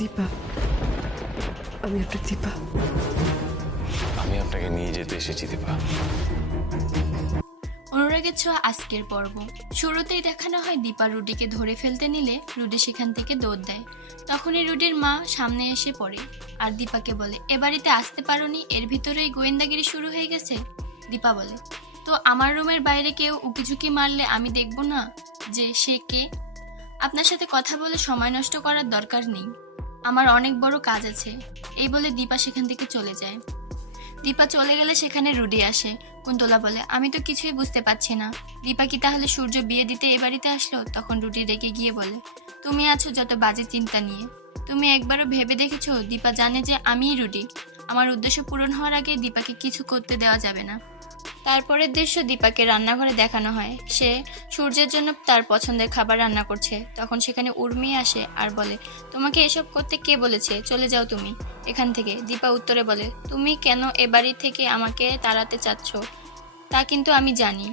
দীপা, আমি আপনার দীপা। আমি আপনাকে নিয়ে যেতে এসেছি দীপা। অনুরাগের ছোঁয়া আজকের পর্ব। শুরুতেই দেখানো হয় দীপা রুডিকে ধরে ফেলতে নিলে রুডি সেখান থেকে দৌড় দেয়। তখনই রুডির মা সামনে এসে পড়ে আর দীপাকে বলে, এ বাড়িতে আসতে পারোনি, এর ভিতরেই গোয়েন্দাগিরি শুরু হয়ে গেছে। দীপা বলে, তো আমার রুমের বাইরে কেউ উকিঝুঁকি মারলে আমি দেখব না যে সে কে? আপনার সাথে কথা বলে সময় নষ্ট করার দরকার নেই, আমার অনেক বড় কাজ আছে। এই বলে দীপা সেখান থেকে চলে যায়। দীপা চলে গেলে সেখানে রুডি আসে। কুন্তলা বলে, আমি তো কিছুই বুঝতে পারছি না, দীপা কি তাহলে সূর্য বিয়ে দিতে এ বাড়িতে আসলো? তখন রুডি রেগে গিয়ে বলে, তুমি আছো যত বাজে চিন্তা নিয়ে, তুমি একবারও ভেবে দেখেছো দীপা জানে যে আমিই রুডি? আমার উদ্দেশ্য পূরণ হওয়ার আগে দীপাকে কিছু করতে দেওয়া যাবে না। তারপরের দৃশ্য দীপাকে রান্নাঘরে দেখানো হয়। সে সূর্যের জন্য তার পছন্দের খাবার রান্না করছে। তখন সেখানে উর্মি আসে আর বলে, তোমাকে এসব করতে কে বলেছে? চলে যাও তুমি এখান থেকে। দীপা উত্তরে বলে, তুমি কেন এ বাড়ি থেকে আমাকে তাড়াতে চাচ্ছ তা কিন্তু আমি জানি,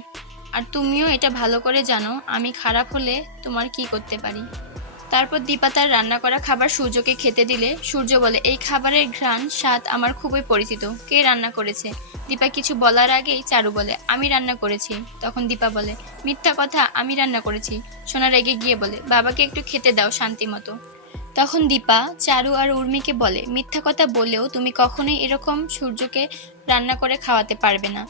আর তুমিও এটা ভালো করে জানো আমি খারাপ হলে তোমার কি করতে পারি। তারপর দীপা তার রান্না করা খাবার সূর্যকে খেতে দিলে সূর্য বলে, এই খাবারের ঘ্রাণ স্বাদ আমার খুবই পরিচিত, কে রান্না করেছে? দীপা কিছু বলার আগেই চারু বলে, আমি রান্না করেছি। তখন দীপা বলে, মিথ্যা কথা, আমি রান্না করেছি। সোনা রেগে গিয়ে বলে, বাবাকে একটু খেতে দাও শান্তি মতো। তখন দীপা চারু আর উর্মিকে বলে, মিথ্যা কথা বললেও তুমি কখনোই এরকম সূর্যকে রান্না করে খাওয়াতে পারবে না।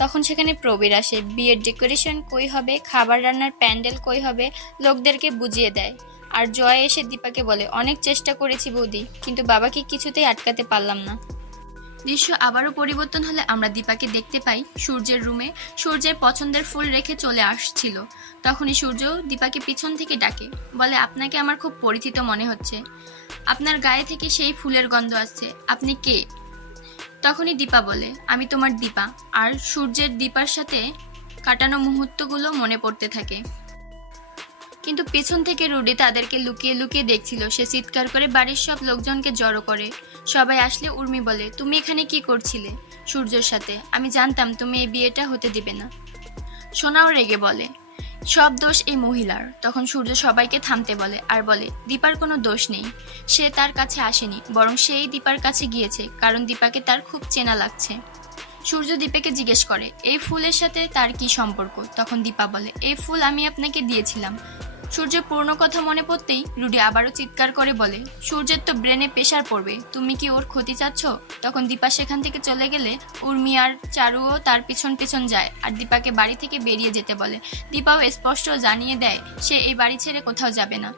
তখন সেখানে প্রবীর আসে। বিয়ের ডেকোরেশন কই হবে, খাবার রান্নার প্যান্ডেল কই হবে, লোকদেরকে বুঝিয়ে দেয়। আর জয় এসে দীপাকে বলে, অনেক চেষ্টা করেছি বৌদি, কিন্তু বাবাকে কিছুতেই আটকাতে পারলাম না। দৃশ্য আবারও পরিবর্তন হলে আমরা দীপাকে দেখতে পাই সূর্যের রুমে। সূর্যের পছন্দের ফুল রেখে চলে আসছিল। তখনই সূর্য দীপাকে পিছন থেকে ডাকে, বলে, আপনাকে আমার খুব পরিচিত মনে হচ্ছে, আপনার গায়ে থেকে সেই ফুলের গন্ধ আসছে, আপনি কে? তখনই দীপা বলে, আমি তোমার দীপা। আর সূর্যের দীপার সাথে কাটানো মুহূর্তগুলো মনে পড়তে থাকে। কিন্তু পেছন থেকে রুডি তাদেরকে লুকিয়ে লুকিয়ে দেখছিল। সে চিৎকার করে বাড়ির সব লোকজনকে জড়ো করে। সবাই আসলে উর্মি বলে, তুমি এখানে কি করছিলে সূর্যের সাথে? আমি জানতাম তুমি এই বিয়েটা হতে দিবে না। সোনাও রেগে বলে, সব দোষ এই মহিলার। তখন সূর্য সবাইকে থামতে বলে আর বলে, দীপার কোনো দোষ নেই, সে তার কাছে আসেনি, বরং সেই দীপার কাছে গিয়েছে কারণ দীপাকে তার খুব চেনা লাগছে। সূর্য দীপাকে জিজ্ঞেস করে, এই ফুলের সাথে তার কি সম্পর্ক? তখন দীপা বলে, এই ফুল আমি আপনাকে দিয়েছিলাম। সূর্যের পুরনো কথা মনে পড়তেই রুডি আবারও চিৎকার করে বলে, সূর্যের তো ব্রেনে প্রেশার পড়বে, তুমি কি ওর ক্ষতি চাচ্ছ? তখন দীপা সেখান থেকে চলে গেলে উর্মি আর চারুও তার পিছন পিছন যায় আর দীপাকে বাড়ি থেকে বেরিয়ে যেতে বলে। দীপাও স্পষ্ট জানিয়ে দেয় সে এই বাড়ি ছেড়ে কোথাও যাবে না।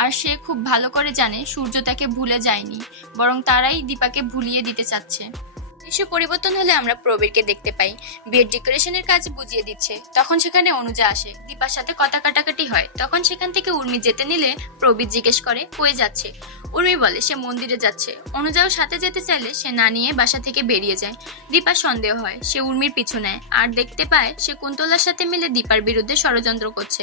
আর সে খুব ভালো করে জানে সূর্য তাকে ভুলে যায়নি, বরং তারাই দীপাকে ভুলিয়ে দিতে চাচ্ছে। দৃশ্য পরিবর্তন হলে আমরা প্রবীরকে দেখতে পাই বিয়ের ডেকোরেশনের কাজ বুঝিয়ে দিচ্ছে। তখন সেখানে অনুজা আসে, দীপার সাথে কথা কাটাকাটি হয়। তখন সেখান থেকে উর্মি যেতে নিলে প্রবীর জিজ্ঞেস করে, কয়ে যাচ্ছে? উর্মি বলে, সে মন্দিরে যাচ্ছে। অনুজাও সাথে যেতে চাইলে সে না নিয়ে বাসা থেকে বেরিয়ে যায়। দীপার সন্দেহ হয়, সে উর্মির পিছু নেয় আর দেখতে পায় সে কুন্তলার সাথে মিলে দীপার বিরুদ্ধে ষড়যন্ত্র করছে।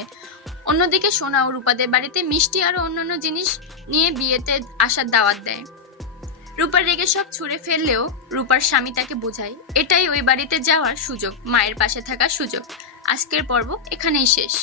অন্যদিকে সোনা ও রূপাদের বাড়িতে মিষ্টি আরো অন্যান্য জিনিস নিয়ে বিয়েতে আসার দাওয়াত দেয়। রূপার রেগে সব ছুঁড়ে ফেললেও রূপার স্বামী তাকে বোঝায় এটাই ওই বাড়িতে যাওয়ার সুযোগ, মায়ের পাশে থাকার সুযোগ। আজকের পর্ব এখানেই শেষ।